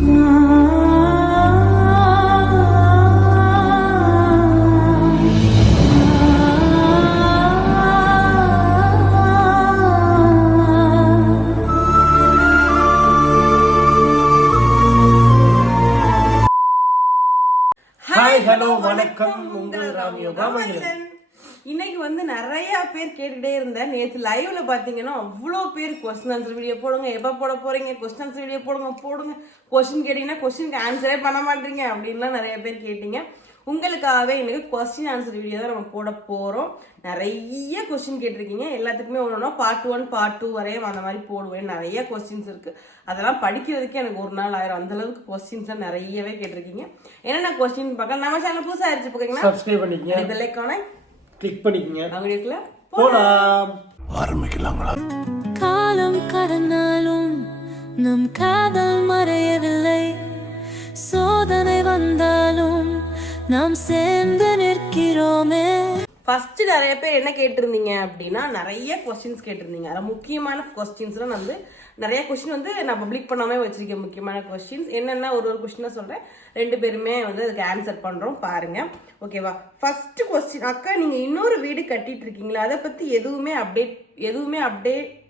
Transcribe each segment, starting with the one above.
Hello வணக்கம், உங்கள் ராம்யோகா மகிழன். இன்னைக்கு வந்து நிறைய பேர் கேட்டுட்டே இருந்தேன். நேற்று லைவ்ல பாத்தீங்கன்னா அவ்வளோ பேர் கொஸ்டின் ஆன்சர் வீடியோ போடுங்க, எப்போ போட போறீங்க, கொஸ்டின் ஆன்சர் வீடியோ போடுங்க. கொஸ்டின் கேட்டீங்கன்னா கொஸ்டினுக்கு ஆன்சரே பண்ண மாட்டீங்க அப்படின்லாம் நிறைய பேர் கேட்டீங்க. உங்களுக்காகவே இன்னைக்கு கொஸ்டின் ஆன்சர் வீடியோ தான் நம்ம போட போறோம். நிறைய கொஸ்டின் கேட்டிருக்கீங்க. எல்லாத்துக்குமே ஒன்றுனா பார்ட் 1 பார்ட் 2 வரையும் அந்த மாதிரி போடுவேன். நிறைய கொஸ்டின்ஸ் இருக்கு. அதெல்லாம் படிக்கிறதுக்கே எனக்கு ஒரு நாள் ஆயிரும். அந்த அளவுக்கு கொஸ்டின்ஸ் நிறையவே கேட்டிருக்கீங்க. என்னென்ன கொஸ்டின் பார்க்கலாம். நம்ம சேனல் புதுசா ஆயிடுச்சு பாத்தீங்கன்னா சப்ஸ்கிரைப் பண்ணிக்கங்க, பெல் ஐகானை கிளிக் பண்ணிக்கங்க. வீடியோக்குள்ள போலாம், ஆரம்பிக்கலாங்களா? காலம் கடந்தாலும் நம் காதல் மறையவில்லை. சோதனை வந்தாலும் நாம் சேர்ந்து நிற்கிறோமே. ஃபர்ஸ்ட் நிறைய பேர் என்ன கேட்டிருந்தீங்க அப்படின்னா, நிறைய கொஸ்டின்ஸ் கேட்டிருந்தீங்க. அதில் முக்கியமான கொஸ்டின்ஸ்லாம் வந்து நிறைய கொஸ்டின் வந்து நான் பப்ளிக் பண்ணாமே வச்சிருக்கேன். முக்கியமான கொஸ்டின்ஸ் என்னென்ன ஒரு கொஸ்டினாக சொல்கிறேன். ரெண்டு பேருமே வந்து அதுக்கு ஆன்சர் பண்ணுறோம் பாருங்க, ஓகேவா? ஃபர்ஸ்ட் கொஸ்டின், அக்கா நீங்கள் இன்னொரு வீடு கட்டிட்டு இருக்கீங்களா, அதை பற்றி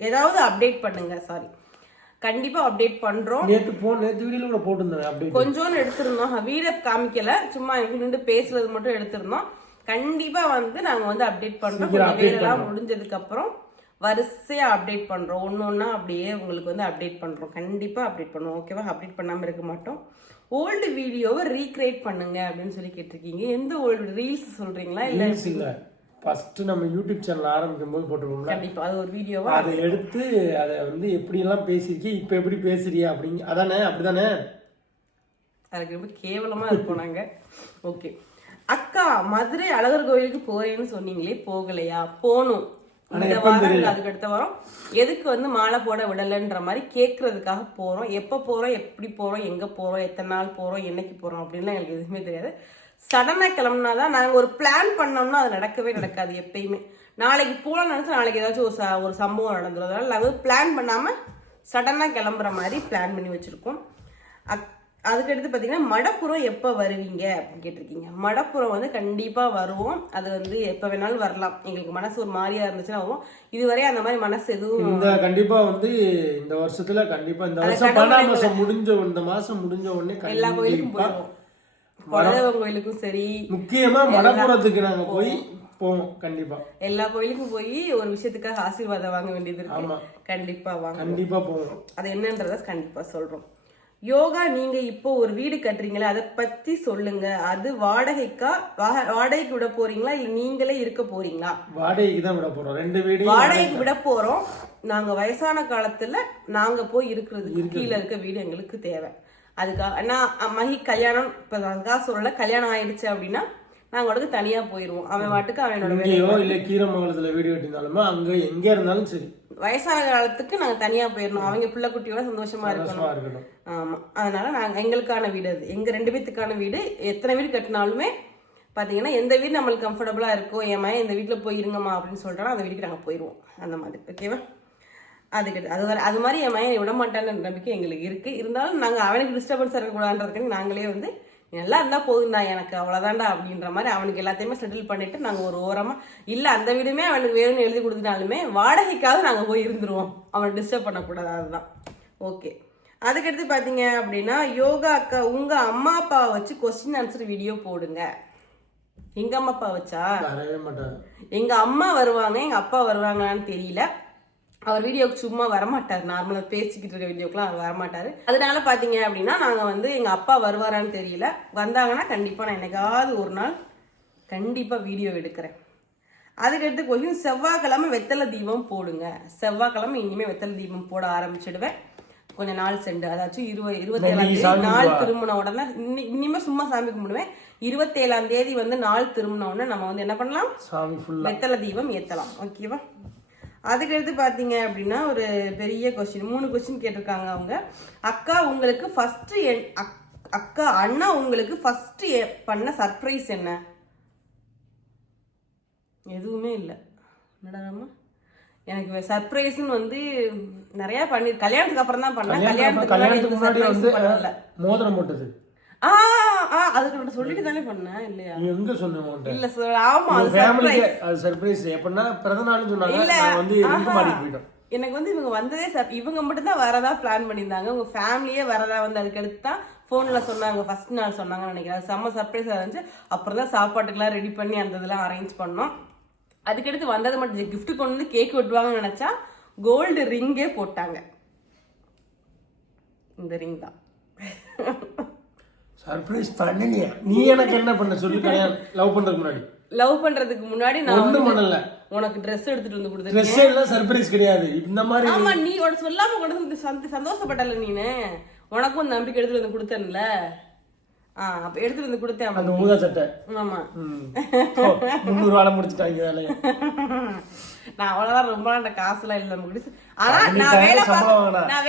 ஏதாவது அப்டேட் பண்ணுங்க. சாரி, கண்டிப்பா அப்டேட் பண்றோம். நேத்து வீடியோல கூட போட்டுருந்தேன். அப்டேட் கொஞ்சோன்னு எடுத்திருந்தோம், வீடியோ காமிக்கல, சும்மா நின்று பேசுறது மட்டும் எடுத்திருந்தோம். கண்டிப்பா வந்து நாங்க வந்து அப்டேட் பண்றோம். வேலையெல்லாம் முடிஞ்சதுக்கு அப்புறம் வரிசையா அப்டேட் பண்றோம். ஒன்னொன்னா அப்படியே உங்களுக்கு வந்து அப்டேட் பண்றோம். கண்டிப்பா அப்டேட் பண்ணுவோம், ஓகேவா? அப்டேட் பண்ணாம இருக்க மாட்டோம். ஓல்டு வீடியோவை ரீக்ரியேட் பண்ணுங்க அப்படின்னு சொல்லி கேட்டிருக்கீங்க. எந்த ஓல்டு ரீல்ஸ் சொல்றீங்களா? இல்ல ஃபர்ஸ்ட் நம்ம யூடியூப் சேனல் ஆரம்பிக்கும் போது போட்டுருவோம்ல, கண்டிப்பா அது ஒரு வீடியோவா அதை எடுத்து அதை வந்து எப்படி எல்லாம் பேசிருக்கீங்க, இப்ப எப்படி பேசுறியா அப்படிங்க. அதானே? அப்படிதானே? அதுக்கு ரொம்ப கேவலமா இருப்போம் நாங்க. ஓகே அக்கா, மதுரை அழகர் கோயிலுக்கு போறேன்னு சொன்னீங்களே, போகலையா? போகணும். இந்த வாரம் அதுக்கு அடுத்த வாரம். எதுக்கு வந்து மாலை போட விடலைன்ற மாதிரி கேட்கறதுக்காக போறோம். எப்ப போறோம், எப்படி போறோம், எங்க போறோம், எத்தனை நாள் போறோம், என்னைக்கு போறோம் அப்படின்லாம் எங்களுக்கு எதுவுமே தெரியாது. சடனா கிளம்புனாதான் நாங்க ஒரு பிளான் பண்ணோம்னா அது நடக்கவே நடக்காது. எப்பயுமே நாளைக்கு போகலாம்னு நினைச்சா நாளைக்கு ஏதாச்சும் ஒரு சம்பவம் நடந்துடும். அதனால நாங்கள் பிளான் பண்ணாம சடனா கிளம்புற மாதிரி பிளான் பண்ணி வச்சிருக்கோம். அதுக்கடுத்து பார்த்தீங்கன்னா, மடப்புறம் எப்போ வருவீங்க அப்படின்னு கேட்டிருக்கீங்க. மடப்புறம் வந்து கண்டிப்பாக வருவோம். அது வந்து எப்போ வேணாலும் வரலாம். எங்களுக்கு மனசு ஒரு மாதிரியா இருந்துச்சுன்னா வருவோம். இதுவரை அந்த மாதிரி மனசு எதுவும் கண்டிப்பா வந்து இந்த வருஷத்துல கண்டிப்பா இந்த வருஷம் 12 மாசம் முடிஞ்ச இந்த மாசம் முடிஞ்ச உடனே எல்லா கோயிலுக்கும் போயிடுவோம். குலதெய்வம் கோயிலுக்கும் சரி, முக்கியமா மடப்புறத்துக்கு நாங்க போவோம். கண்டிப்பா எல்லா கோயிலுக்கும் போய் ஒரு விஷயத்துக்காக ஆசீர்வாதம் வாங்க வேண்டியது இருக்கு. கண்டிப்பா வாங்க, கண்டிப்பா போவோம். அது என்னன்றத கண்டிப்பா சொல்றோம். யோகா, நீங்க இப்போ ஒரு வீடு கட்டுறீங்களா, அதை பத்தி சொல்லுங்க. அது வாடகைக்கு விட போறீங்களா இல்ல நீங்களே இருக்க போறீங்களா? வாடகைக்கு தான் விட போறோம். 2 வீடு வாடகைக்கு விட போறோம். நாங்க வயசான காலத்துல நாங்க போய் இருக்கிறதுக்கு கீழே இருக்க வீடு எங்களுக்கு தேவை. அதுக்காக நான் கல்யாணம் இப்ப அதுக்காக சொல்லல, கல்யாணம் ஆயிடுச்சு அப்படின்னா நாங்க உடனே தனியா போயிருவோம். அவன் வாட்டுக்கு அவனோட வேலையோ இல்ல கீரமங்கலத்துல வீடு கட்டினாலுமே அங்க எங்க இருந்தாலும் சரி, வயசான காலத்துக்கு நாங்க தனியா போயிடணும். அவங்க பிள்ளை குட்டியோட சந்தோஷமா இருக்கணும். ஆமா, அதனால நாங்க எங்களுக்கான வீடு, அது எங்க 2 பேத்துக்கான வீடு. எத்தனை வீடு கட்டினாலுமே பாத்தீங்கன்னா, எந்த வீடு நம்மளுக்கு கம்ஃபர்டபுளா இருக்கோ, என் மையன் இந்த வீட்டுல போயிருங்கம்மா அப்படின்னு சொல்லிட்டோம்னா அந்த வீட்டுக்கு நாங்க போயிருவோம். அந்த மாதிரி, ஓகேவா? அது மாதிரி என் மையன் விட மாட்டான்னு நம்பிக்கை எங்களுக்கு இருக்கு. இருந்தாலும் நாங்க அவனுக்கு டிஸ்டர்பன்ஸ் இருக்கக்கூடாதுன்றதுக்கு நாங்களே வந்து நல்லா இருந்தா போதும்டா எனக்கு, அவ்வளவுதான்டா அப்படின்ற மாதிரி அவனுக்கு எல்லாத்தையுமே செட்டில் பண்ணிட்டு நாங்க ஒரு ஓரமா இல்ல அந்த வீடுமே அவனுக்கு வேணும்னு எழுதி கொடுத்துட்டாலுமே வாடகைக்காவது நாங்க போய் இருந்துருவோம். அவனை டிஸ்டர்ப் பண்ணக்கூடாது. அதுதான் ஓகே. அதுக்கடுத்து பாத்தீங்க அப்படின்னா, யோகா அக்கா, உங்க அம்மா அப்பாவை வச்சு கொஸ்டின் ஆன்சர் வீடியோ போடுங்க. எங்க அம்மா அப்பா வச்சா? எங்க அம்மா வருவாங்க, எங்க அப்பா வருவாங்களான்னு தெரியல. அவர் வீடியோக்கு சும்மா வரமாட்டார். நார்மலா பேசிக்கிட்டு இருக்க வீடியோக்கெல்லாம் அவர் வரமாட்டாரு. அதனால பாத்தீங்க அப்படின்னா, நாங்க வந்து எங்க அப்பா வருவாரான்னு தெரியல. வந்தாங்கன்னா கண்டிப்பா நான் என்னைக்காவது ஒரு நாள் கண்டிப்பா வீடியோ எடுக்கிறேன். அதுக்கடுத்து கொஸ்டின், செவ்வாய்க்கிழமை வெத்தலை தீபம் போடுங்க. செவ்வாய்க்கிழமை இனிமே வெத்தலை தீபம் போட ஆரம்பிச்சிடுவேன். கொஞ்சம் நாள் சென்று, அதாச்சும் 27ஆம் நாள் திரும்பின உடனே இனிமே சும்மா சாமி கும்பிடுவேன். 27ஆம் தேதி வந்து நாள் திரும்பின உடனே நம்ம வந்து என்ன பண்ணலாம், வெத்தலை தீபம் ஏத்தலாம், ஓகேவா? அதுக்கடுத்து பாத்தீங்க அப்படின்னா, ஒரு பெரிய கொஸ்டின், 3 கொஸ்டின் கேட்டிருக்காங்க அவங்க. அக்கா உங்களுக்கு ஃபர்ஸ்ட் அண்ணா உங்களுக்கு ஃபர்ஸ்ட் பண்ண சர்ப்ரைஸ் என்ன? எதுவுமே இல்லை. என்னடா எனக்கு சர்ப்ரைஸ்ன்னு வந்து நிறைய பண்ணி கல்யாணத்துக்கு அப்புறம் தான் பண்ணேன். கல்யாணத்துக்கு முன்னாடி வந்து மோதிரம் போட்டது அதுக்கு சொல்லிட்டு தானே பண்ணேன் இல்லையா? எங்க சொன்னேன் இல்ல சார், ஆமா அது சர்ப்ரைஸ். எப்படின்னா பிறந்த நாள்னு சொன்னாங்க, வந்து எதுக்கு மாட்டிட்டு போயிட்டோம். எனக்கு வந்து இவங்க வந்ததே இவங்க மட்டும் தான் வரதா பிளான் பண்ணியிருந்தாங்க. உங்க ஃபேமிலியே வரதா வந்து அதுக்கு அடுத்து தான் ஃபோன்ல சொன்னாங்க, ஃபர்ஸ்ட் நாள் சொன்னாங்கன்னு நினைக்கிறேன். செம்ம சர்ப்ரைஸா இருந்துச்சு. அப்புறம் தான் சாப்பாட்டுக்கெல்லாம் ரெடி பண்ணி அந்த இதெல்லாம் அரேஞ்ச் பண்ணோம். அதுக்கடுத்து வந்தது மட்டும் கிஃப்ட் கொண்டு வந்து கேக் வெட்டுவாங்கன்னு நினைச்சா கோல்டு ரிங்கே போட்டாங்க. இந்த ரிங் தான் சர்ப்ரைஸ் பண்ணனியா? நீ எனக்கு என்ன பண்ண சொல்லு. கல்யாணம் லவ் பண்றதுக்கு முன்னாடி நான் ஒண்ணும் பண்ணல. உனக்கு Dress எடுத்துட்டு வந்து கொடுத்தேன். Dress எல்லாம் சர்ப்ரைஸ் கிடையாது இந்த மாதிரி. ஆமா, நீ உனக்கு சொல்லாம கொண்டு வந்து சந்தோஷப்பட்டல நீனு. உனக்கும் நம்பிக்கை எடுத்துட்டு வந்து கொடுத்தேன்ல. அப்ப எடுத்துட்டு வந்து கொடுத்தேன் அந்த ஊதா சட்டை. ஆமா, 300 ரூபாய் முடிச்சிட்டாங்க வேலைய. நான் அவ்வளவுதான் ரொம்ப நாள் காசுலாம் இல்ல நமக்கு. ஆனா நான்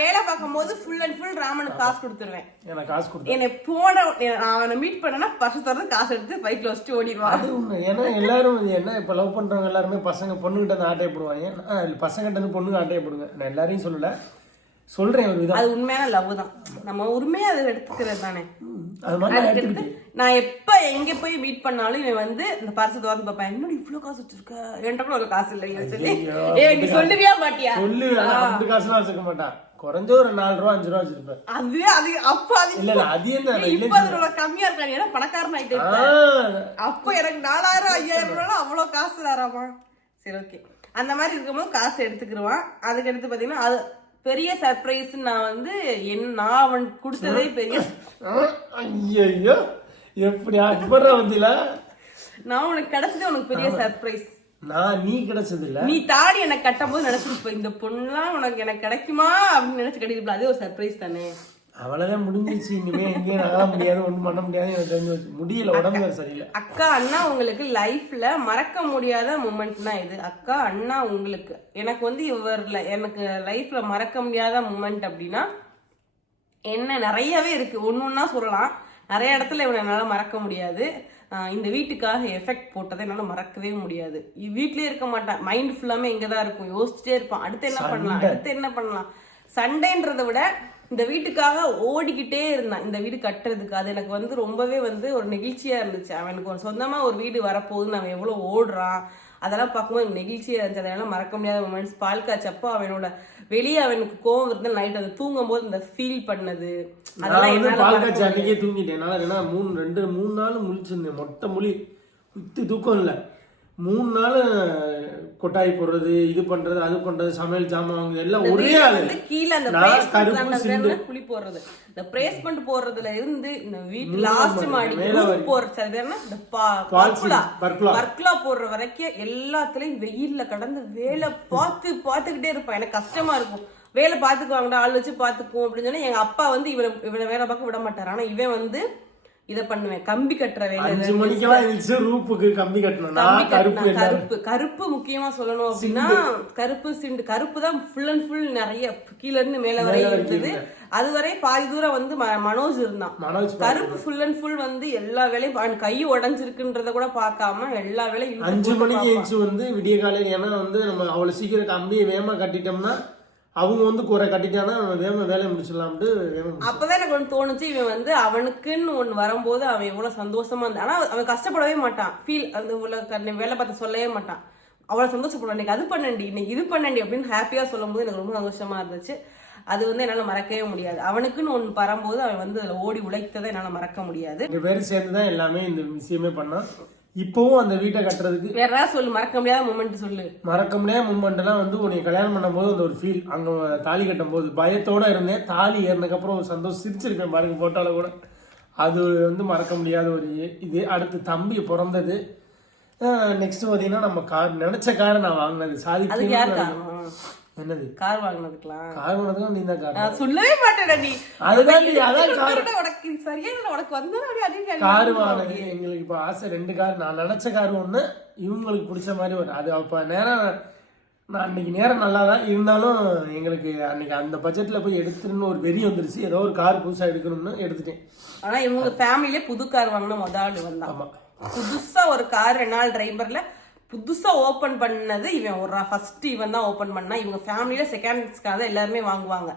வேலை பார்க்கும் போது ஃபுல் அண்ட் ஃபுல் ராமனுக்கு காசு கொடுத்துருவேன். எனக்கு காசு கொடுத்து என்னை போன அவனை மீட் பண்ணனா பர்ஸ் திறந்து காசு எடுத்து பைக்ல வச்சுட்டு ஓடிடுவான். அது உண்மை. ஏன்னா எல்லாரும் என்ன இப்ப லவ் பண்றவங்க எல்லாருமே பசங்க பொண்ணுகிட்ட இருந்து ஆட்டையை போடுவாங்க, பசங்கிட்ட இருந்து பொண்ணுங்க ஆட்டையை போடுங்க. நான் எல்லாரையும் சொல்லல, சொல்றேன் ஒரு விதம். அது உண்மையான லவ் தான். நம்ம உரிமையா அதை எடுத்துக்கிறது தானே. நான் எப்ப எங்க போய் மீட் பண்ணாலும் இவன் வந்து இந்த பர்ஸ் திறந்து பார்ப்பேன். என்னோட இவ்வளவு காசு வச்சிருக்க, என்கிட்ட கூட ஒரு காசு இல்லை சொல்லி நீ சொல்லுவியா மாட்டியா? சொல்லு, காசுலாம் வச்சுக்க மாட்டான். குறைஞ்ச ஒரு 4 ரூபா 5 ரூபா வச்சிருப்பேன். அது அப்ப அது இல்ல, அது என்ன 20 ரூபா கம்மியா இருக்காங்க. ஏன்னா பணக்காரன் ஆயிட்டு அப்ப எனக்கு 4000 5000 ரூபா அவ்வளவு காசு தராமா. சரி, ஓகே. அந்த மாதிரி இருக்கும்போது காசு எடுத்துக்கிடுவான். அதுக்கு எடுத்து பாத்தீங்கன்னா அது பெரிய சர்ப்ரைஸ். நான் வந்து நான் அவன் கொடுத்ததே பெரிய. ஐயோ, எப்படி வந்தீல? நான் உனக்கு கிடைச்சது உனக்கு பெரிய சர்ப்ரைஸ். நீ கிடைச்சது இல்ல, நீ தாடி எனக்கு கட்டும் போது நினைச்சிருப்ப இந்த பொண்ணுலாம் உனக்கு எனக்கு கிடைக்குமா அப்படின்னு நினைச்சு கட்டிருப்பா. அதே ஒரு சர்ப்ரைஸ் தானே. அவ்வளவுதான் முடிஞ்சிச்சு. இனிமே எங்கேயும் நகர முடியாது, ஒண்ணும் பண்ண முடியாது. முடியல, உடம்பு சரியில்லை. அக்கா அண்ணா உங்களுக்கு லைஃப்ல மறக்க முடியாத மூமெண்ட்னா இது. அக்கா அண்ணா உங்களுக்கு எனக்கு வந்து இவர்ல எனக்கு லைஃப்ல மறக்க முடியாத மூமெண்ட் அப்படின்னா என்ன நிறையவே இருக்கு. ஒன்னொன்னா சொல்லலாம். நிறைய இடத்துல இவனை என்னால மறக்க முடியாது. இந்த வீட்டுக்காக எஃபெக்ட் போட்டதை என்னால மறக்கவே முடியாது. வீட்லயே இருக்க மாட்டேன், மைண்ட் ஃபுல்லாமே இங்கதான் இருக்கும். யோசிச்சுட்டே இருப்பான், அடுத்து என்ன பண்ணலாம். சண்டைன்றதை விட இந்த வீட்டுக்காக ஓடிக்கிட்டே இருந்தான், இந்த வீடு கட்டுறதுக்கு. அது எனக்கு வந்து ரொம்பவே வந்து ஒரு நெகிழ்ச்சியா இருந்துச்சு. அவனுக்கு ஒரு சொந்தமா ஒரு வீடு வரப்போகுதுன்னு அவன் எவ்வளவு ஓடுறான், அதெல்லாம் பார்க்கும்போது எனக்கு நெகிழ்ச்சியா இருந்துச்சு. அதெல்லாம் மறக்க முடியாத மூமெண்ட்ஸ். பால் காய்ச்சப்போ அவனோட வெளியே அவனுக்கு கோவம் இருந்து நைட் அதை தூங்கும் போது இந்த ஃபீல் பண்ணது, அதெல்லாம் பால் காய்ச்சி அன்னைக்கே தூங்கிட்டேன். 3 நாள் முழிச்சிருந்தேன். மொட்டை மொழி வித்து தூக்கம் இல்லை. 3 நாள் கொட்டாய் போடுறது, இது பண்றது, அது பண்றது, சமையல் ஜாமான் வாங்குறது எல்லாம் ஒரே ஆளு. கீழே அந்த குழி போடுறது, இந்த பிரேஸ்மெண்ட் போடுறதுல இருந்து இந்த வீட்டு லாஸ்ட் மாடி வர்க்லா போடுற வரைக்கும் எல்லாத்துலயும் வெயில்ல கடந்து வேலை பார்த்துக்கிட்டே இருப்பான். எனக்கு கஷ்டமா இருக்கும். வேலை பார்த்துக்குவாங்கடா, ஆள் வச்சு பார்த்துக்குவோம் அப்படின்னு சொன்னா எங்க அப்பா வந்து இவனை வேலை பார்க்க விட மாட்டாரு. ஆனா இவன் வந்து இதை பண்ணுவேன், கம்பி கட்டுற வேலை. 5 மணிக்கெல்லாம் ரூப்புக்கு கம்பி கட்டணும். கருப்பு முக்கியமா சொல்லணும் அப்படின்னா கருப்பு தான் ஃபுல் அண்ட் ஃபுல் நிறைய கீழ இருந்து மேல வரை இருந்தது. அதுவரை பாதி தூரம் வந்து மனோஜ் இருந்தான். கருப்பு ஃபுல் அண்ட் ஃபுல் வந்து எல்லா வேலையும் கை உடஞ்சிருக்குன்றத கூட பார்க்காம எல்லா வேலையும் 5 மணிக்கு எழுந்து வந்து விடிய காலையில். ஏன்னா வந்து நம்ம அவ்வளவு சீக்கிரம் கம்பியை வேகமா கட்டிட்டோம்னா அவங்க வந்து குறை கட்டிட்டானா வேலையை முடிச்சிடலாம்ட்டு. அப்பதான் எனக்கு ஒன்று தோணுச்சு, இவன் வந்து அவனுக்குன்னு ஒன்று வரும்போது அவன் எவ்வளவு சந்தோஷமா இருந்தான். ஆனா அவன் கஷ்டப்படவே மாட்டான், ஃபீல் அந்த வேலை பார்த்து சொல்லவே மாட்டான். அவ்வளவு சந்தோஷப்படுவான். இன்னைக்கு அது பண்ணண்டி, இன்னைக்கு இது பண்ணண்டி அப்படின்னு ஹாப்பியா சொல்லும் போது எனக்கு ரொம்ப சந்தோஷமா இருந்துச்சு. அது வந்து என்னால மறக்கவே முடியாது. அவனுக்குன்னு ஒன்று வரும்போது அவன் வந்து அதுல ஓடி உழைத்ததை என்னால மறக்க முடியாது. 2 பேரும் சேர்ந்துதான் எல்லாமே இந்த விஷயமே பண்ணான். இப்பவும் அந்த வீட்டை கட்டுறதுக்கு வேற சொல்லு, மறக்க முடியாத மூமெண்ட் சொல்லு. மறக்க முடியாத மூமெண்ட் எல்லாம் வந்து உன்னை கல்யாணம் பண்ணும் போது அந்த ஒரு ஃபீல், அங்க தாலி கட்டும் போது பயத்தோட இருந்தேன். தாலி ஏறினதுக்கு அப்புறம் ஒரு சந்தோஷம், சிரிச்சிருப்பேன் பாருங்க போட்டால கூட. அது வந்து மறக்க முடியாத ஒரு இது. அடுத்து தம்பி பிறந்தது. நெக்ஸ்ட் பாத்தீங்கன்னா நம்ம கார், நினைச்ச காரை நான் வாங்கினது சாதிக்க. என்னது கார் வாங்கினதுக்கலாம்? கார் வாங்கினதுக்கு நீ தான் கார் சொல்லவே மாட்டேன். நீ அதுதான் உனக்கு சரியான உனக்கு வந்து கார் வாங்கினது எங்களுக்கு இப்ப ஆசை. 2 கார். நான் நினைச்ச கார் ஒண்ணு, இவங்களுக்கு பிடிச்ச மாதிரி ஒரு. அது அப்ப நேரம் நான் அன்னைக்கு நேரம் நல்லா தான் இருந்தாலும் எங்களுக்கு அன்னைக்கு அந்த பட்ஜெட்ல போய் எடுத்துன்னு ஒரு வெறி வந்துருச்சு. ஏதோ ஒரு கார் புதுசா எடுக்கணும்னு எடுத்துட்டேன். ஆனா இவங்க ஃபேமிலியே புது கார் வாங்கின முதல் வந்தான். புதுசா ஒரு கார் 2 நாள் டிரைவர்ல புதுசா ஓபன் பண்ணது இவன் ஒரு ஃபர்ஸ்ட் இவன் தான் ஓபன் பண்ணா. இவங்க ஃபேமிலியில செகண்ட்ஸ்க்காக தான் எல்லாருமே வாங்குவாங்க.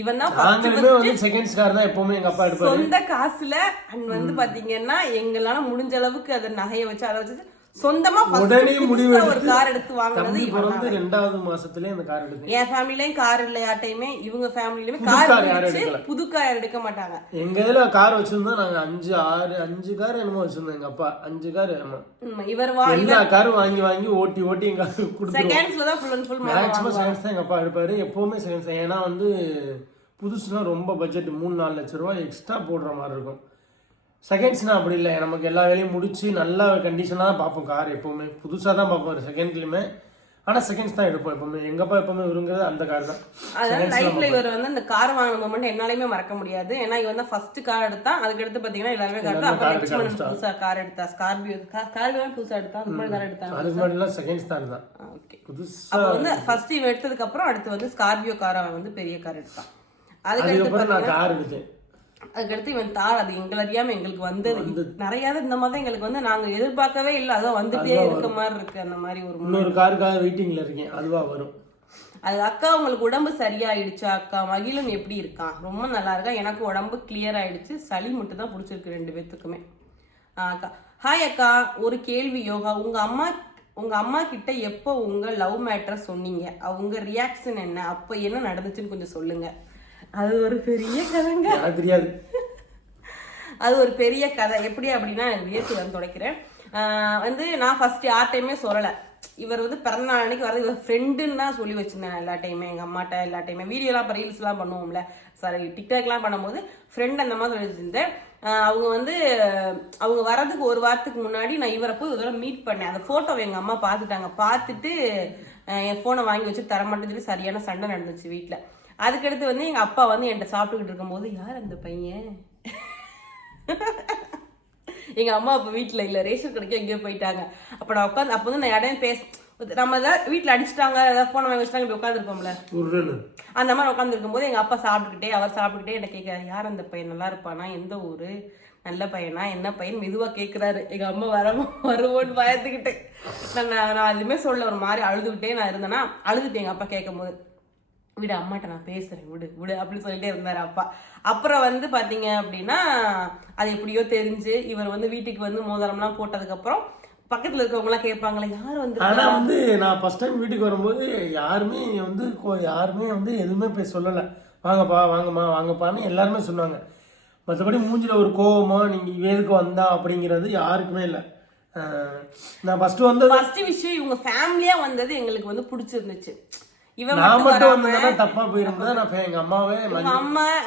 இவன் தான் செகண்ட்ஸ் கார் தான் எப்பவுமே எங்க அப்பா எடுப்பாரு சொந்த காசுல. அண்ட் வந்து பாத்தீங்கன்னா எங்களால முடிஞ்ச அளவுக்கு அதை நகையை வச்சு அதை வச்சு சொந்தமா உடனே முடிவு ஒரு கார் எடுத்து வாங்குனது பிறந்து 2வது மாசத்துலயே அந்த கார் எடுத்து. என் ஃபேமிலிலயும் கார் இல்ல யார்ட்டையுமே, இவங்க ஃபேமிலிலயுமே கார் புது கார் எடுக்க மாட்டாங்க. எங்க இதுல கார் வச்சிருந்தோம் நாங்க 5 கார் என்னமோ வச்சிருந்தோம் எங்க அப்பா 5 கார். இவர் எல்லா காரும் வாங்கி ஓட்டி எங்க செகண்ட்ஸ்ல தான் full and full maximum seconds தான் எங்க அப்பா எடுப்பாரு. எப்பவுமே செகண்ட்ஸ். ஏன்னா வந்து புதுசுனா ரொம்ப பட்ஜெட் 3-4 லட்சம் ரூபாய் எக்ஸ்ட்ரா போடுற மாதிரி இருக்கும். செகண்ட்ஸ்னா அப்படி இல்லை, நமக்கு எல்லா வேலையும் முடிச்சு நல்ல கண்டிஷனாக தான் பார்ப்போம். கார் எப்பவுமே புதுசாக தான் பார்ப்போம் செகண்ட்லையுமே. ஆனால் செகண்ட்ஸ் தான் எடுப்போம் எப்பவுமே. எங்கப்பா எப்பவுமே விரும்புறது அந்த கார் தான். அதான் லைஃப்ல இவர் வந்து அந்த கார் வாங்கின மொமெண்ட் என்னாலையுமே மறக்க முடியாது. ஏன்னா இவன் தான் ஃபர்ஸ்ட் கார் எடுத்தா. அதுக்கடுத்து பாத்தீங்கன்னா எல்லாருமே புதுசா கார் எடுத்தா. ஸ்கார்பியோ புதுசா எடுத்தா. அந்த மாதிரி கார் எடுத்தாங்க. அதுக்கு முன்னாடி செகண்ட்ஸ் தான் தான் புதுசா வந்து ஃபர்ஸ்ட் இவன் எடுத்ததுக்கு அப்புறம் அடுத்து வந்து ஸ்கார்பியோ காரை வந்து பெரிய கார் எடுத்தான். அதுக்கப்புறம் நான் கார் எடுத்தேன். அதுக்கடுத்து இவன் தார் அது எங்களை அறியாம எங்களுக்கு வந்தது நிறைய இந்த மாதிரி எங்களுக்கு வந்து நாங்க எதிர்பார்க்கவே இல்லை. அதான் வந்துட்டே இருக்க மாதிரி இருக்கு. அந்த மாதிரி ஒரு காருக்காக வெயிட்டிங்ல இருக்கேன். அதுவா வரும். அது அக்கா உங்களுக்கு உடம்பு சரியாயிடுச்சா? அக்கா மகிழன் எப்படி இருக்கான்? ரொம்ப நல்லா இருக்கா. எனக்கு உடம்பு கிளியர் ஆயிடுச்சு. சளி மட்டும் தான் பிடிச்சிருக்கு 2 பேத்துக்குமே. அக்கா ஹாய் அக்கா, ஒரு கேள்வி யோகா. உங்க அம்மா கிட்ட எப்போ உங்க லவ் மேட்டர் சொன்னீங்க? அவங்க ரியாக்ஷன் என்ன? அப்ப என்ன நடந்துச்சுன்னு கொஞ்சம் சொல்லுங்க. அது ஒரு பெரிய கதைங்க. தெரியாது. அது ஒரு பெரிய கதை. எப்படி அப்படின்னா வியர்த்து வந்து துடைக்கிறேன். வந்து நான் ஃபர்ஸ்ட் யார்ட்டையுமே சொல்லலை. இவர் வந்து பிறந்த நாள் அன்னைக்கு வரது இவர் ஃப்ரெண்டுன்னு தான் சொல்லி வச்சிருந்தேன் எல்லா டைமே. எங்கள் அம்மாட்ட எல்லா டைமே வீடியோலாம் இப்போ ரீல்ஸ்லாம் பண்ணுவோம்ல, சாரி டிக்டாக்லாம் பண்ணும்போது ஃப்ரெண்ட் அந்த மாதிரி சொல்லி வச்சிருந்தேன். அவங்க வந்து அவங்க வர்றதுக்கு ஒரு வாரத்துக்கு முன்னாடி நான் இவரை போய் ஒரு தடவை மீட் பண்ணேன். அந்த ஃபோட்டோவை எங்கள் அம்மா பார்த்துட்டாங்க. பார்த்துட்டு என் ஃபோனை வாங்கி வச்சு தரமாட்டேன்னு சொல்லி சரியான சண்டை நடந்துச்சு வீட்டில். அதுக்கடுத்து வந்து எங்கள் அப்பா வந்து என்கிட்ட சாப்பிட்டுக்கிட்டு இருக்கும்போது யார் அந்த பையன்? எங்கள் அம்மா அப்போ வீட்டில் இல்லை, ரேஷன் கடைக்கு எங்கேயோ போயிட்டாங்க. அப்போ நான் உட்காந்து அப்போ வந்து நான் இடையே நம்ம ஏதாவது வீட்டில் அடிச்சிட்டாங்க, ஏதாவது ஃபோனை வாங்கி வச்சுட்டாங்க, இப்படி உட்காந்துருப்போம்ல, அந்த மாதிரி உட்காந்துருக்கும் போது எங்கள் அப்பா சாப்பிட்டுக்கிட்டே அவர் சாப்பிட்டுக்கிட்டே என்ன கேட்குறாரு, யார் அந்த பையன், நல்லா இருப்பானா, எந்த ஊர், நல்ல பையனா, என்ன பையன் மெதுவாக கேட்குறாரு. எங்கள் அம்மா வருவோன்னு பயத்துக்கிட்டு நான் எதுவுமே சொல்ல ஒரு மாதிரி அழுதுகிட்டே நான் இருந்தேன்னா அழுதுட்டேன். எங்கள் அப்பா கேட்கும் போது விடு அம்மாட்ட நான் பேசுறேன் விடு அப்படின்னு சொல்லிட்டே இருந்தாரு அப்பா. அப்புறம் வந்து பாத்தீங்க அப்படின்னா அது எப்படியோ தெரிஞ்சு இவர் வந்து வீட்டுக்கு வந்து மோதிரம்லாம் போட்டதுக்கு அப்புறம் பக்கத்துல இருக்கவங்க எல்லாம் கேட்பாங்களே யார் வந்து. ஆனா வந்து நான் ஃபர்ஸ்ட் டைம் வீட்டுக்கு வரும்போது யாருமே வந்து எதுவுமே சொல்லல. வாங்கப்பா வாங்கம்மா வாங்கப்பான்னு எல்லாருமே சொன்னாங்க. மற்றபடி மூஞ்சில ஒரு கோவமா நீங்க எதுக்கு வந்தா அப்படிங்கிறது யாருக்குமே இல்லை. நான் ஃபர்ஸ்ட் விஷயம் இவங்க ஃபேமிலியா வந்தது எங்களுக்கு வந்து பிடிச்சிருந்துச்சு. அம்மா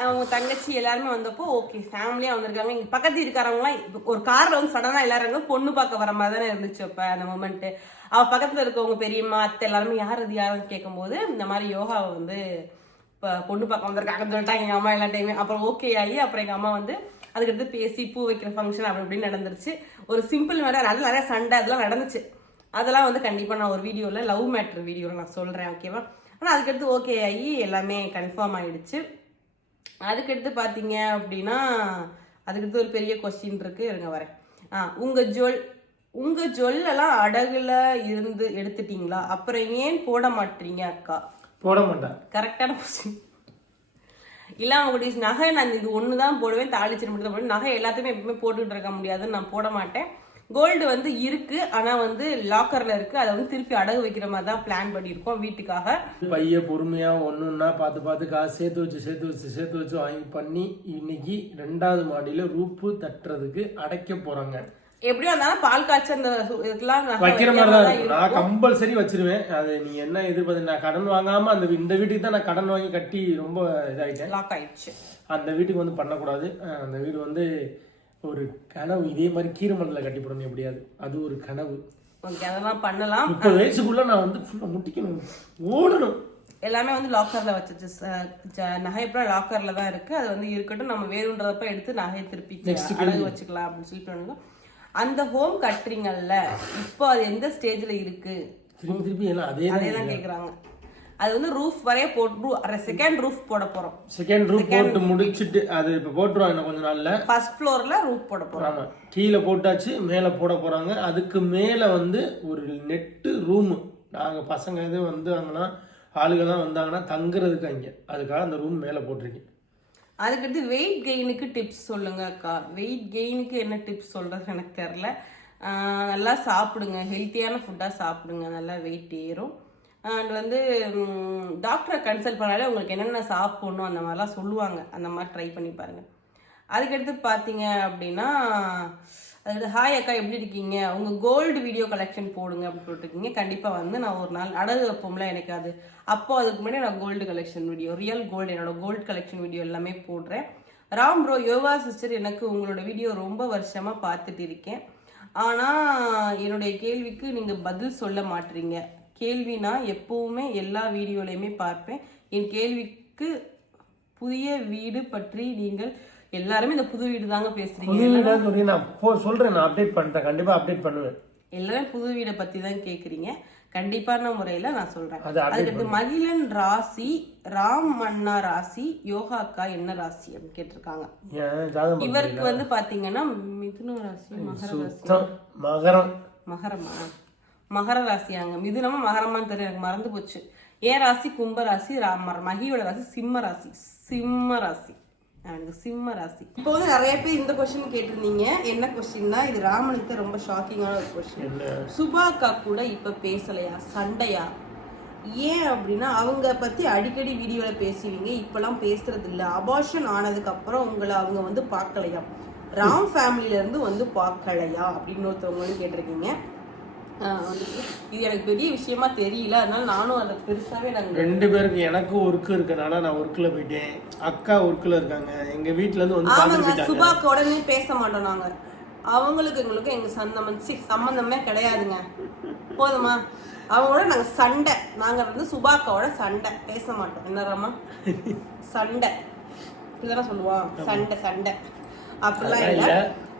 அவங்க தங்கச்சி எல்லாருமே வந்தப்போ ஓகே ஃபேமிலியா வந்திருக்காங்க. இங்க பக்கத்து இருக்காரவங்களாம் ஒரு கார்ல வந்து சடனா எல்லாரும் பொண்ணு பார்க்க வர மாதிரி தானே இருந்துச்சு. அப்ப அந்த மொமெண்ட் அவ பக்கத்துல இருக்கவங்க பெரியம்மா அத்தை எல்லாருமே யாருன்னு கேட்கும் போது இந்த மாதிரி யோகாவை வந்து பொண்ணு பார்க்க வந்திருக்காங்கன்னு சொல்லிட்டாங்க எங்க அம்மா எல்லா டைமே. அப்புறம் ஓகே ஆகி அப்புறம் எங்க அம்மா வந்து அதுக்கடுத்து பேசி பூ வைக்கிற ஃபங்க்ஷன் அப்படி இப்படின்னு நடந்துருச்சு. ஒரு சிம்பிள் மேட்டர் நிறைய சண்டை அதெல்லாம் நடந்துச்சு. அதெல்லாம் வந்து கண்டிப்பாக நான் ஒரு வீடியோவில் லவ் மேட்டர் வீடியோவில் நான் சொல்கிறேன், ஓகேவா. ஆனால் அதுக்கடுத்து ஓகே ஆகி எல்லாமே கன்ஃபார்ம் ஆகிடுச்சு. அதுக்கடுத்து பார்த்தீங்க அப்படின்னா அதுக்கடுத்து ஒரு பெரிய கொஸ்டின் இருக்குது, இருங்க வரேன். உங்கள் ஜுவல்லெல்லாம் அடகுல இருந்து எடுத்துட்டீங்களா? அப்புறம் ஏன் போட மாட்டீங்க அக்கா? போட மாட்டேன். கரெக்டான கொஸ்டின். இல்லை அவங்களுடைய நகை நான் இது ஒன்று தான் போடுவேன், தாளிச்சு மட்டும் தான் போடுவேன். நகை எல்லாத்தையுமே எப்பவுமே போட்டுக்கிட்டு இருக்க முடியாதுன்னு நான் போட மாட்டேன். கோல்டு வந்து இருக்கு, ஆனா வந்து லாக்கர்ல இருக்கு. அதை வந்து திருப்பி அடகு வைக்கிற மாதிரி தான் பிளான் பண்ணியிருக்கோம் வீட்டுக்காக. பைய பொறுமையா ஒண்ணுன்னா பார்த்து காசு சேர்த்து வச்சு வாங்கி பண்ணி இன்னைக்கு 2வது மாடியில ரூப்பு தட்டுறதுக்கு அடைக்க போறாங்க. எப்படியும் இருந்தாலும் பால் காய்ச்ச அந்த இதெல்லாம் வைக்கிற மாதிரி தான் நான் கம்பல்சரி வச்சிருவேன். அது நீங்க என்ன எதிர்பார்த்து நான் கடன் வாங்காம இந்த வீட்டுக்கு தான் நான் கடன் வாங்கி கட்டி ரொம்ப இதாயிட்டேன், லாக் ஆயிடுச்சு. அந்த வீட்டுக்கு வந்து பண்ணக்கூடாது. அந்த வீடு வந்து ஒரு கனவு. இதே மாதிரி கீரமண்டல கட்டி போடணும் எப்படியாது, அது ஒரு கனவு. அதெல்லாம் பண்ணலாம். 30 வயசுக்குள்ள நான் வந்து ஃபுல்லா முட்டிக்கணும், ஓடணும். எல்லாமே வந்து லாக்கர்ல வச்சிச்சு. நகை எப்பறம் லாக்கர்ல தான் இருக்கு. அது வந்து இருக்கட்டும், நம்ம வேணுன்றப்ப எடுத்து நகையை திருப்பி அடகு வச்சுக்கலாம் அப்படின்னு சொல்லி பண்ணுங்க. அந்த ஹோம் கட்டுறீங்கல்ல, இப்போ அது எந்த ஸ்டேஜ்ல இருக்கு? திருப்பி எல்லாம் அதே தான் கேக்குறாங்க. அது வந்து ரூஃப் வரைய போட்டு செகண்ட் ரூஃப் போட போறோம். செகண்ட் ரூஃப் போட்டு முடிச்சிட்டு அது இப்ப போட்டுருவாங்க கொஞ்ச நாள்ல. ஃபர்ஸ்ட் ஃப்ளோர்ல ரூஃப் போட போறோம். ஆமா, கீழே போட்டாச்சு, மேல போட போறாங்க. அதுக்கு மேல வந்து ஒரு நெட்டு ரூம், நாங்க பசங்க இது வந்தாங்கன்னா ஆளுகெல்லாம் வந்தாங்கன்னா தங்குறதுக்கு அங்கே, அதுக்காக அந்த ரூம் மேல போட்டிருக்கேன். அதுக்கடுத்து வெயிட் கெயினுக்கு டிப்ஸ் சொல்லுங்க அக்கா. வெயிட் கெயினுக்கு என்ன டிப்ஸ் சொல்றது எனக்கு தெரியல. நல்லா சாப்பிடுங்க, ஹெல்த்தியான ஃபுட்டாக சாப்பிடுங்க, நல்லா வெயிட் ஏறும். அண்ட் வந்து டாக்டரை கன்சல்ட் பண்ணாலே உங்களுக்கு என்னென்ன சாப்பிடணும் அந்த மாதிரிலாம் சொல்லுவாங்க. அந்த மாதிரி ட்ரை பண்ணி பாருங்கள். அதுக்கடுத்து பார்த்தீங்க அப்படின்னா, அதுக்கு ஹாய் அக்கா எப்படி இருக்கீங்க, உங்கள் கோல்டு வீடியோ கலெக்ஷன் போடுங்க அப்படின்னு சொல்லிட்டுருக்கீங்க. கண்டிப்பாக வந்து நான் ஒரு நாள் அடகு வைப்போம்ல எனக்கு அது, அப்போ அதுக்கு முன்னாடி நான் gold collection video, real gold, என்னோட கோல்டு கலெக்ஷன் வீடியோ எல்லாமே போடுறேன். ராம் ப்ரோ, யோகா சிஸ்டர், எனக்கு உங்களோட வீடியோ ரொம்ப வருஷமாக பார்த்துட்டு இருக்கேன். ஆனால் என்னுடைய கேள்விக்கு நீங்கள் பதில் சொல்ல மாட்டீங்க. கேள்வினா எப்பவுமே எல்லா வீடியோலையுமே பார்ப்பேன். என் கேள்விக்கு புதிய வீடு பற்றி நீங்கள் எல்லாருமே இந்த புது வீடு தாங்க பேசுறீங்க. நான் சொல்றேன், நான் அப்டேட் பண்றேன், கண்டிப்பா அப்டேட் பண்ணுவேன். எல்லாமே புது வீடை பத்தி தான் கேக்குறீங்க. கண்டிப்பான முறையில நான் சொல்றேன். அதுக்கு மகிழன் ராசி, ராம் மன்னா ராசி, யோகா அக்கா என்ன ராசி அப்படின்னு கேட்டிருக்காங்க. இவருக்கு வந்து பாத்தீங்கன்னா மிதுன ராசி, மகர ராசி, மகரமா மகர ராசியாங்க. மிதுனமா மகரமான்னு தெரியல, எனக்கு மறந்து போச்சு. ஏன் ராசி கும்ப ராசி, மகியோட ராசி சிம்ம ராசி. சிம்ம ராசி சிம்ம ராசி. இப்போ வந்து நிறைய பேர் இந்த கொஸ்டின் கேட்டிருந்தீங்க. என்ன கொஸ்டின்னா, இது ராமனுக்கு ரொம்ப ஷாக்கிங்கான ஒரு கொஸ்டின். சுபாக்கா கூட இப்ப பேசலையா, சண்டையா? ஏன் அப்படின்னா, அவங்க பத்தி அடிக்கடி வீடியோல பேசுவீங்க, இப்பெல்லாம் பேசுறது இல்ல. அபார்ஷன் ஆனதுக்கு அப்புறம் உங்களை அவங்க வந்து பார்க்கலையா, ராம் ஃபேமிலில இருந்து வந்து பார்க்கலையா அப்படின்னு ஒருத்தவங்க கேட்டிருக்கீங்க. இது எனக்கு பெரிய விஷயமா தெரியல, அதனால நானும் அதை பெருசாவே நாங்க ரெண்டு பேருக்கு, எனக்கும் ஒர்க் இருக்கனால நான் ஒர்க்ல போயிட்டேன், அக்கா ஒர்க்ல இருக்காங்க, எங்க வீட்ல இருந்து வந்து சுபாக்கு உடனே பேச மாட்டோம் நாங்க. அவங்களுக்கு எங்களுக்கு எங்க சம்பந்தமே கிடையாதுங்க, போதுமா? அவங்களோட நாங்க சண்டை, நாங்க வந்து சுபாக்காவோட சண்டை, பேச மாட்டோம். என்னராமா சண்டை இப்படிதானே சொல்லுவோம், சண்டை சண்டை அப்படிலாம் இல்லை.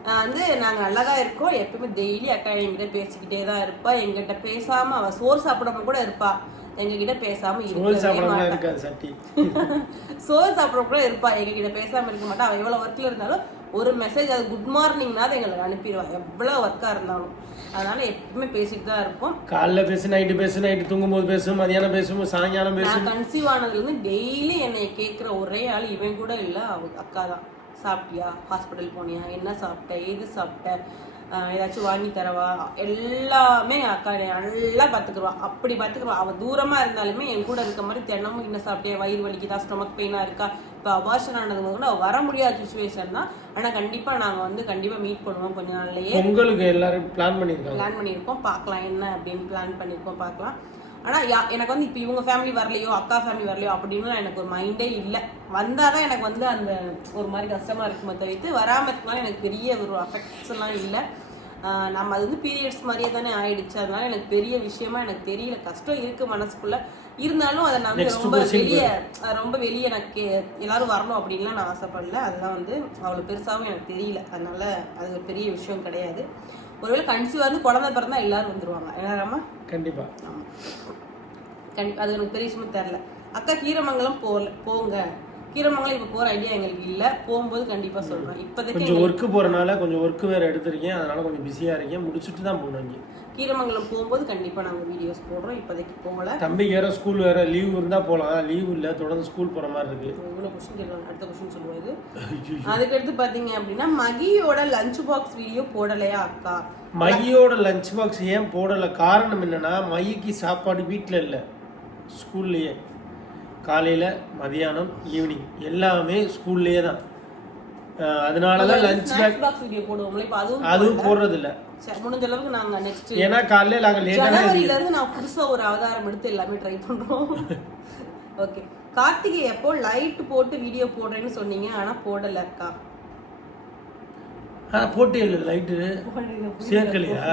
வந்து நாங்கள் நல்லா தான் இருக்கோம். எப்பவுமே டெய்லி அக்கா எங்கிட்ட பேசிக்கிட்டே தான் இருப்பா. எங்கிட்ட பேசாம அவ சோறு சாப்பிடாம கூட இருப்பா, எங்ககிட்ட பேசாம சோறு சாப்பிட கூட இருப்பா, எங்ககிட்ட பேசாம இருக்க மாட்டா. அவ எவ்வளவு ஒர்க்ல இருந்தாலும் ஒரு மெசேஜ், அது குட் மார்னிங்னாவது எங்களுக்கு அனுப்பிடுவா, எவ்வளவு ஒர்க்கா இருந்தாலும். அதனால எப்பவுமே பேசிட்டு தான் இருப்போம். காலைல பேசு, நைட்டு தூங்கும் போது பேசும், மதியானம் பேசும், சாயங்காலம் பேசும். நான் கன்சீவ் ஆனதுல இருந்து டெய்லி என்னை கேட்கிற ஒரே ஆள் இவன் கூட இல்ல, அவங்க அக்கா தான். சாப்பிட்டியா, ஹாஸ்பிட்டல் போனியா, என்ன சாப்பிட்ட, எது சாப்பிட்ட, ஏதாச்சும் வாங்கி தரவா, எல்லாமே அக்கா நல்லா பார்த்துக்குருவா. அப்படி பார்த்துக்குருவா. அவள் தூரமாக இருந்தாலுமே என் கூட இருக்க மாதிரி தினமும் என்ன சாப்பிட்டியா, வயிறு வலிக்குதா, ஸ்டொமக் பெயினாக இருக்கா. இப்போ அபார்ஷன் ஆனது கூட அவள் வர முடியாத சுச்சுவேஷன் தான். ஆனால் கண்டிப்பாக நாங்கள் வந்து கண்டிப்பாக மீட் பண்ணுவோம் கொஞ்ச நாள்லயே. உங்களுக்கு எல்லாரும் பிளான் பண்ணியிருக்கோம், பார்க்கலாம் என்ன அப்படின்னு பிளான் பண்ணியிருக்கோம், பார்க்கலாம். ஆனால் எனக்கு வந்து இப்போ இவங்க ஃபேமிலி வரலையோ, அக்கா ஃபேமிலி வரலையோ அப்படின்னு எனக்கு ஒரு மைண்டே இல்லை. வந்தால் தான் எனக்கு வந்து அந்த ஒரு மாதிரி கஷ்டமாக இருக்குமே தவிர்த்து, வராமல் இருக்கனால எனக்கு பெரிய ஒரு அஃபெக்ட்ஸ்லாம் இல்லை. நம்ம அது வந்து பீரியட்ஸ் மாதிரியே தானே ஆயிடுச்சு. அதனால எனக்கு பெரிய விஷயமா எனக்கு தெரியல. கஷ்டம் இருக்குது மனசுக்குள்ள, இருந்தாலும் அதை நான் ரொம்ப வெளியே எனக்கு எல்லாரும் வரணும் அப்படின்லாம் நான் ஆசைப்படல. அதெல்லாம் வந்து அவ்வளோ பெருசாகவும் எனக்கு தெரியல. அதனால அது ஒரு பெரிய விஷயம் கிடையாது. ஒருவேளை கன்சீவ் வந்து குழந்தை பிறந்தா எல்லாரும் வந்துருவாங்க. என்னராமா? கண்டிப்பா கண்டிப்பா அது எனக்கு பெரிய விஷயமா தெரியல. அக்கா கீரமங்கலம் போங்க. கீரமங்கலம் இப்போ போகிற ஐடியா எங்களுக்கு இல்லை. போகும்போது கண்டிப்பாக சொல்கிறேன். இப்போதைக்கு கொஞ்சம் ஒர்க்கு போகிறனால கொஞ்சம் ஒர்க்கு வேறு எடுத்திருக்கேன், அதனால கொஞ்சம் பிஸியாக இருக்கேன். முடிச்சுட்டு தான் போகணும். இங்கே கீரமங்கலம் போகும்போது கண்டிப்பாக நாங்கள் வீடியோஸ் போடுறோம். இப்போதைக்கு போகல. தம்பிக்கு வேறு ஸ்கூல் வேறு லீவ் இருந்தால் போகலாம், லீவ் இல்லை, தொடர்ந்து ஸ்கூல் போகிற மாதிரி இருக்குது. இவ்வளோ கொஸ்டின் கேட்கலாம், அடுத்த கொஸ்டின் சொல்லுவாது. அதுக்கடுத்து பார்த்தீங்க அப்படின்னா, மகியோட லஞ்ச் பாக்ஸ் வீடியோ போடலையா அக்கா? மகியோட லஞ்ச் பாக்ஸ் ஏன் போடலை, காரணம் என்னென்னா, மகிக்கு சாப்பாடு வீட்டில் இல்லை, ஸ்கூல்லையே. காலையில், மதியானம், ஈவினிங் எல்லாமே ஸ்கூல்லேயே தான். அதனாலதான் லஞ்ச் பாக்ஸ் வீடியோ போடுவோம்ல, இப்போ அதுவும் போடுறது இல்லை. முடிஞ்ச அளவுக்கு நாங்கள் நெக்ஸ்ட், ஏன்னா காலையில் நாங்கள் ஜனவரியில இருந்து நான் புதுசாக ஒரு அவதாரம் எடுத்து எல்லாமே ட்ரை பண்ணுறோம். ஓகே, கார்த்திகை எப்போ லைட் போட்டு வீடியோ போடுறேன்னு சொன்னீங்க, ஆனால் போடலை அக்கா. போட்டே இல்லை, லைட்டு சேர்க்கலையா?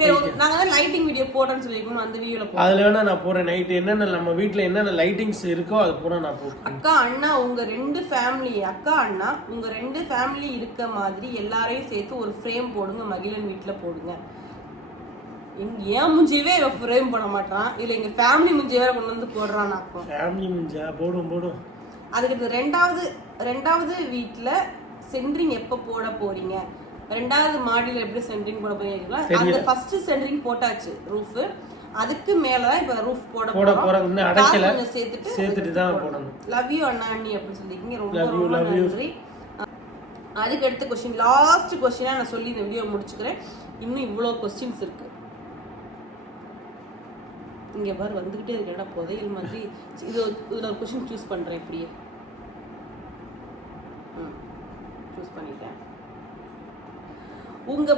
சரி, நாங்க தான் லைட்டிங் வீடியோ போடுறேன்னு சொல்லிருக்கோம், அந்த வீடியோல போடுறோம். அதுல வேணா நான் போறேன். நைட் என்னென்ன நம்ம வீட்ல என்னென்ன லைட்டிங்ஸ் இருக்கோ அது பூரா நான் போடுறேன். அக்கா அண்ணா உங்க ரெண்டு ஃபேமிலி, அக்கா அண்ணா உங்க ரெண்டு ஃபேமிலி இருக்க மாதிரி எல்லாரையும் சேர்த்து ஒரு ஃப்ரேம் போடுங்க, மகிழன் வீட்ல போடுங்க. ஏன் முஞ்சியவே ஃப்ரேம் பண்ண மாட்டான், இல்ல எங்க ஃபேமிலி முஞ்சி வேற கொண்டு வந்து போடுறான். அப்போ ஃபேமிலி முஞ்சா போடும். அதுக்கு ரெண்டாவது வீட்டுல சென்ட்ரிங் எப்ப போட போறீங்க, ரெண்டாவது மாடியில எப்படி சென்ட்ரிங் போட போறீங்களா? அந்த ஃபர்ஸ்ட் சென்ட்ரிங் போட்டாச்சு ரூஃப், அதுக்கு மேலதான் இப்ப ரூஃப் போட போறோம். இன்னும் அடைக்கல, சேர்த்துட்டு தான் போடணும். லவ் யூ அண்ணா அண்ணி அப்படின்னு சொல்லிருக்கீங்க, ரொம்ப நன்றி. அதுக்கு அடுத்த கொஸ்டின், லாஸ்ட் கொஸ்டினா நான் சொல்லி இந்த வீடியோ முடிச்சுக்கிறேன். இன்னும் இவ்வளவு கொஸ்டின்ஸ் இருக்கு. இங்க பாரு வந்துகிட்டே இருக்கேன் புதையல் மாதிரி. இதுல ஒரு கொஸ்டின் சூஸ் பண்றேன். இப்படியே சூஸ் பண்ணிட்டேன். உங்க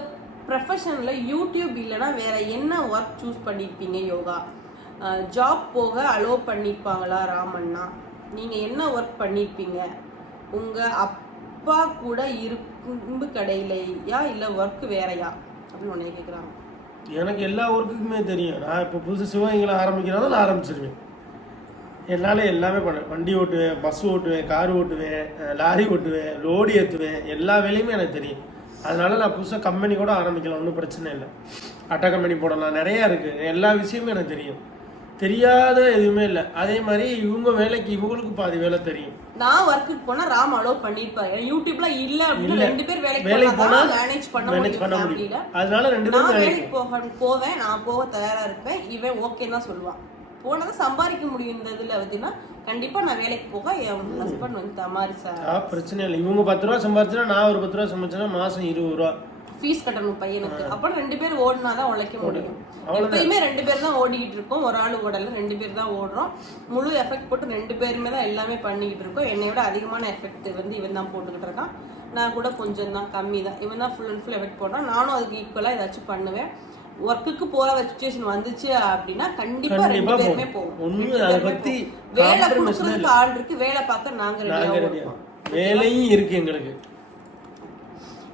ப்ரொஃபஷன்ல யூடியூப் இல்லைன்னா வேற என்ன ஒர்க் சூஸ் பண்ணிருப்பீங்க? யோகா ஜாப் போக அலோவ் பண்ணிருப்பாங்களா ராமண்ணா? நீங்க என்ன ஒர்க் பண்ணிருப்பீங்க? உங்க அப்பா கூட இரும்பு கடையிலையா இல்ல ஒர்க் வேறையா அப்படின்னு உடனே கேக்குறாங்க. எனக்கு எல்லா ஒர்க்குக்குமே தெரியும். நான் இப்போ புதுசு சிவகங்கையில் ஆரம்பிக்கிறதால நான் ஆரம்பிச்சிருவேன். என்னால் எல்லாமே பண்ணேன். வண்டி ஓட்டுவேன், பஸ் ஓட்டுவேன், கார் ஓட்டுவேன், லாரி ஓட்டுவேன், லோடு ஏற்றுவேன், எல்லா வேலையுமே எனக்கு தெரியும். அதனால நான் புதுசாக கம்பெனி கூட ஆரம்பிக்கலாம், ஒன்றும் பிரச்சனை இல்லை. அட்டை கம்பெனி போடலாம், நிறையா இருக்குது. எல்லா விஷயமும் எனக்கு தெரியும், தெரியாத எதுவுமே இல்லை. அதே மாதிரி இவங்க வேலைக்கு இவங்களுக்கு பாதி வேலை தெரியும். நான் ஒர்க்குக்கு போனா ராம் அலோவ் பண்ணிருப்பாரு. யூடியூப்ல இல்ல அப்படின்னா ரெண்டு பேர் வேலைக்கு போனா மேனேஜ் பண்ண முடியல. அதனால ரெண்டு பேரும் வேலைக்கு போவேன், நான் போக தயாரா இருப்பேன். இவன் ஓகேன்னு தான் சொல்லுவான். போனதை சம்பாதிக்க முடியும். இந்த இதுல பார்த்தீங்கன்னா கண்டிப்பா நான் வேலைக்கு போக என் ஹஸ்பண்ட் வந்து தமாரி சார் பிரச்சனை இல்லை. இவங்க 10 ரூபா சம்பாதிச்சா நான் ஒரு 10 ரூபா சம்பாதிச்சா மாசம் 20 ரூபா ஃபீஸ் கட்டணும் பையனுக்கு. அப்புறம் 2 பேர் ஓடினாதான் உழைக்க முடியும். எப்பயுமே 2 பேர் தான் ஓடிக்கிட்டு இருக்கோம், ஒரு ஆள் ஓடல, 2 பேர் தான் ஓடுறோம். முழு எஃபெக்ட் போட்டு 2 பேருமே தான் எல்லாமே பண்ணிக்கிட்டு இருக்கோம். என்னை விட அதிகமான எஃபெக்ட் வந்து இவன் தான் போட்டுக்கிட்டு இருக்கான். நான் கூட கொஞ்சம் தான் கம்மி தான். இவன் தான் ஃபுல் அண்ட் ஃபுல் எஃபெக்ட் போடுறான். நானும் அதுக்கு ஈக்குவலா ஏதாச்சும் பண்ணுவேன். ஒர்க்குக்கு போற சுச்சுவேஷன் வந்துச்சு அப்படின்னா கண்டிப்பா 2 பேருமே போவோம். வேலை கொடுக்கறதுக்கு ஆள் இருக்கு, வேலை பார்க்க நாங்க ரெடியா வேலையும் இருக்கு எங்களுக்கு.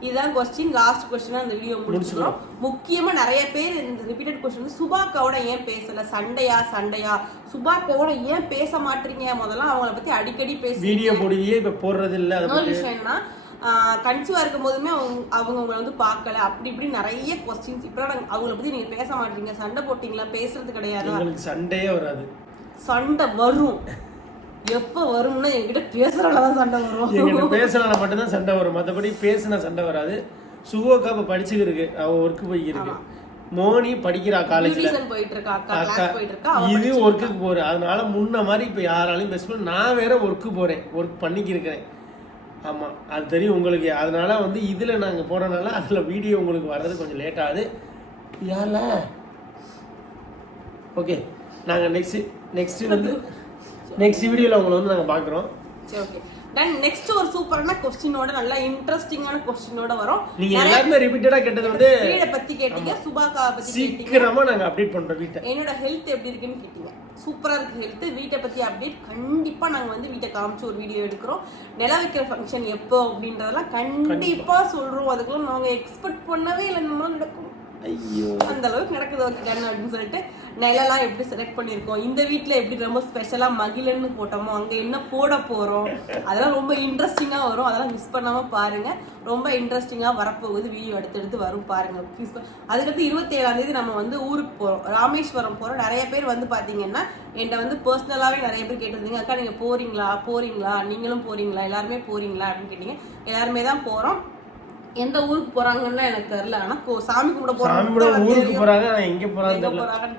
இதுதான் கொஸ்டின். லாஸ்ட் கொஸ்டினா இந்த வீடியோ முடிச்சிடுறோம். முக்கியமா நிறைய பேர் இந்த ரிப்பீட்டட் கொஸ்டின், சுபாக்காவோட ஏன் பேசல, சண்டையா சுபாக்காவோட ஏன் பேச மாட்டீங்க? முதல்ல அவங்கள பத்தி அடிக்கடி பேசி வீடியோ போடுவீங்க, இப்ப போடுறது இல்ல. இன்னொரு விஷயம்னா கன்சீவா இருக்கும் போதுமே அவங்க உங்களை வந்து பார்க்கல, அப்படி இப்படி நிறைய கொஸ்டின்ஸ். இப்ப அவங்கள பத்தி நீங்க பேச மாட்டீங்க, சண்டை போட்டீங்களா? பேசுறது கிடையாது. உங்களுக்கு சண்டையே வராது. சண்டை வரும். எப்ப வரும்னா என்கிட்ட பேசுறதுலதான் சண்டை வரும். என்கிட்ட பேசுறதுல மட்டும்தான் சண்டை வரும், மற்றபடி பேசுனா சண்டை வராது. சுகோக்கா இப்ப படிச்சுக்கிட்டு இருக்கு, அவ ஒர்க்கு போயிருக்கு. மோனி படிக்கிறா, காலேஜ்ல போயிட்டு இருக்கா. இது ஒர்க்குக்கு போற. அதனால முன்ன மாதிரி இப்ப யாராலையும் பேச. நான் வேற ஒர்க்கு போறேன், ஒர்க் பண்ணிக்கி இருக்கிறேன். ஆமா, அது தெரியும் உங்களுக்கு. அதனால வந்து இதுல நாங்க போறதுனால அதுல வீடியோ உங்களுக்கு வர்றது கொஞ்சம் லேட் ஆகுது. யார்ல ஓகே, நாங்க நெக்ஸ்ட் வந்து நெக்ஸ்ட் வீடியோல உங்களை வந்து நாங்க பாக்குறோம். சரி, ஓகே டன். நெக்ஸ்ட் ஒரு சூப்பரான क्वेश्चनோட, நல்ல இன்ட்ரஸ்டிங்கான क्वेश्चनோட வரோம். நீங்க எல்லாரும் ரிப்பீட்டடா கேட்டது வந்து வீட பத்தி கேட்டீங்க, சுபாகா பத்தி கேட்டீங்க. சீக்கிரமா நாங்க அப்டேட் பண்றோம் வீட்டை. என்னோட ஹெல்த் எப்படி இருக்குன்னு கேட்டீங்க. சூப்பரா இருக்கு ஹெல்த். வீட்டை பத்தி அப்டேட் கண்டிப்பா நாங்க வந்து வீட்டை காமிச்சு ஒரு வீடியோ எடுக்கிறோம். நில வைக்கிற ஃபங்க்ஷன் எப்போ அப்படின்றதெல்லாம் கண்டிப்பா சொல்றோம். அதுக்கெல்லாம் நாங்க எக்ஸ்பெக்ட் பண்ணவே இல்லை, நம்மளால நடக்கும். ஐயோ, அந்த அளவுக்கு நடக்குது. ஓகே டன் அப்படின்னு சொல்லிட்டு நிலெல்லாம் எப்படி செலக்ட் பண்ணியிருக்கோம், இந்த வீட்டில் எப்படி ரொம்ப ஸ்பெஷலாக மகிழன்னு போட்டோமோ அங்கே என்ன போட போகிறோம், அதெல்லாம் ரொம்ப இன்ட்ரெஸ்டிங்காக வரும். அதெல்லாம் மிஸ் பண்ணாமல் பாருங்கள். ரொம்ப இன்ட்ரெஸ்டிங்காக வரப்போகுது. வீடியோ எடுத்து வரும் பாருங்கள். அதுக்கடுத்து 27ஆம் தேதி நம்ம வந்து ஊருக்கு போகிறோம், ராமேஸ்வரம் போகிறோம். நிறைய பேர் வந்து பார்த்தீங்கன்னா என்கிட்ட வந்து பர்சனலாகவே நிறைய பேர் கேட்டிருந்தீங்க, அக்கா நீங்கள் போகிறீங்களா, நீங்களும் போகிறீங்களா, எல்லாருமே போகிறீங்களா அப்படின்னு கேட்டீங்க. எல்லாருமே தான் போகிறோம். எந்த ஊருக்கு போறாங்கன்னா எனக்கு தெரியல. ஆனா சாமி கும்பிட போறாங்கன்னு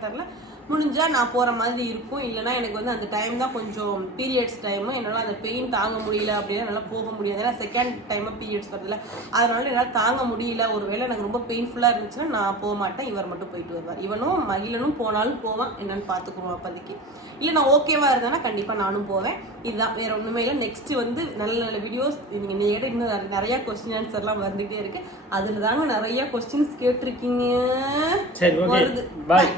தெரியல. முடிஞ்சா நான் போற மாதிரி இருக்கும். இல்லைன்னா எனக்கு வந்து அந்த டைம் தான் கொஞ்சம் பீரியட்ஸ் டைம், என்னால் அந்த பெயின் தாங்க முடியல அப்படின்னா என்னால் போக முடியாது. ஏன்னா செகண்ட் டைம் பீரியட்ஸ் வரல, அதனால என்னால் தாங்க முடியல. ஒருவேளை எனக்கு ரொம்ப பெயின்ஃபுல்லாக இருந்துச்சுன்னா நான் போக மாட்டேன். இவர் மட்டும் போயிட்டு வருவார். இவனும் மகிழனும் போனாலும் போவான், என்னன்னு பார்த்துக்குவோம் அப்போதைக்கு. இல்லை நான் ஓகேவா இருந்தேன்னா கண்டிப்பாக நானும் போவேன். இதுதான், வேற ஒன்றுமே இல்லை. நெக்ஸ்ட் வந்து நல்ல நல்ல வீடியோஸ் நீங்கள் இன்னும் நிறைய கொஸ்டின் ஆன்சர்லாம் வந்துகிட்டே இருக்கு. அதில் தாங்க நிறைய கொஸ்டின்ஸ் கேட்டிருக்கீங்க. வருது. பாய்.